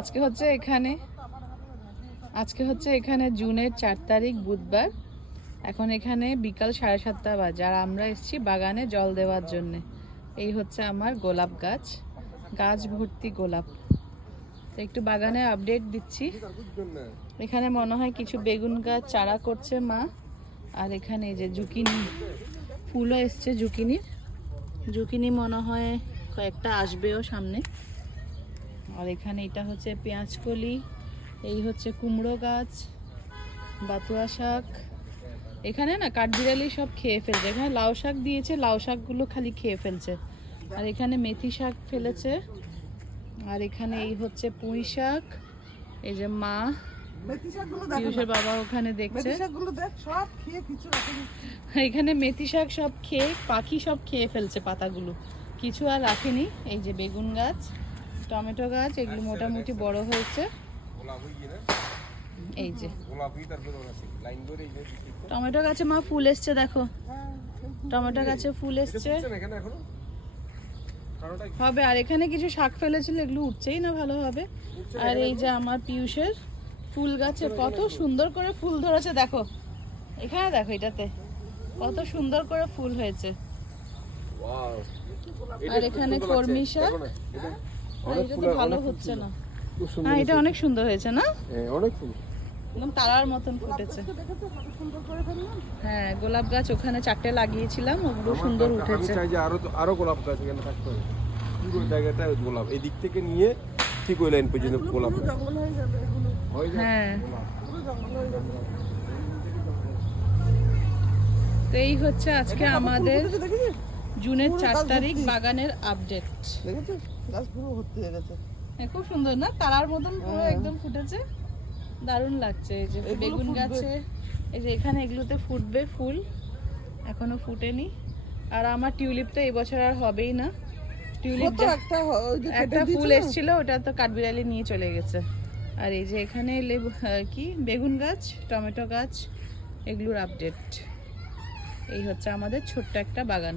আজকে হচ্ছে এখানে জুনের 4 তারিখ বুধবার। এখন এখানে বিকাল 7:30 বাজে, আর আমরা এসেছি বাগানে জল দেওয়ার জন্য। এই হচ্ছে আমার গোলাপ গাছ, গাছ ভর্তি গোলাপ। তো একটু বাগানে আপডেট দিচ্ছি। এখানে মনে হয় কিছু বেগুন গাছ চারা করছে মা। আর এখানে এই যে জুকিনি ফুলও এসছে, জুকিনি মনে হয় কয়েকটা আসবেও সামনে। আর এখানে এটা হচ্ছে পেঁয়াজকলি, এই হচ্ছে কুমড়ো গাছ, বাতুয়া শাক। এখানে না কাঠবিড়ালি সব খেয়ে ফেলছে। এখানে লাউ শাক দিয়েছে, লাউ শাকগুলো খালি খেয়ে ফেলছে। আর এখানে মেথি শাক ফেলেছে। আর এখানে এই হচ্ছে পুঁই শাক। এই যে মা পিউষের বাবা ওখানে দেখছে। এখানে মেথি শাক সব খেয়ে পাখি সব খেয়ে ফেলছে, পাতাগুলো কিছু আর রাখেনি। এই যে বেগুন গাছ, টমেটো গাছ, এগুলো মোটামুটি বড় হয়েছে। এই যে টমেটো গাছে মা ফুল এসছে, দেখো টমেটো গাছে ফুল এসছে হবে। আর এখানে কিছু শাক ফেলেছিল, এগুলো উঠছেই না ভালোভাবে। আর এই যে আমার পিউষের ফুল গাছে কত সুন্দর করে ফুল ধরেছে, দেখো এখানে, দেখো এটাতে কত সুন্দর করে ফুল হয়েছে। আর এখানে কর্মী শাক, এটা তো ভালো হচ্ছে না। হ্যাঁ, এটা অনেক সুন্দর হয়েছে না, অনেক ফুল একদম তারার মতন ফুটেছে। হ্যাঁ, গোলাপ গাছ ওখানে 4টে লাগিয়েছিলাম, ওগুলো সুন্দর উঠেছে। আরো গোলাপ গাছ এখানে থাকতে হবে, পুরো জায়গাটা গোলাপ, এই দিক থেকে নিয়ে ঠিক ওই লাইন পর্যন্ত গোলাপ। হ্যাঁ, তো এই হচ্ছে আজকে আমাদের জুনের 4 তারিখ বাগানের আপডেট। খুব সুন্দর না, তারার মতন পুরো একদম ফুটেছে, দারুণ লাগছে। এই যে বেগুন গাছে, এই যে এখানে এগুলোতে ফুটবে ফুল, এখনো ফুটেনি। আর আমার টিউলিপটা এই বছর আর হবেই না। টিউলিপ একটা ফুল এসেছিল, ওটা তো কাঠবিড়ালি নিয়ে চলে গেছে। আর এই যে এখানে লেবু কি বেগুন গাছ, টমেটো গাছ, এগুলোর আপডেট। এই হচ্ছে আমাদের ছোট্ট একটা বাগান।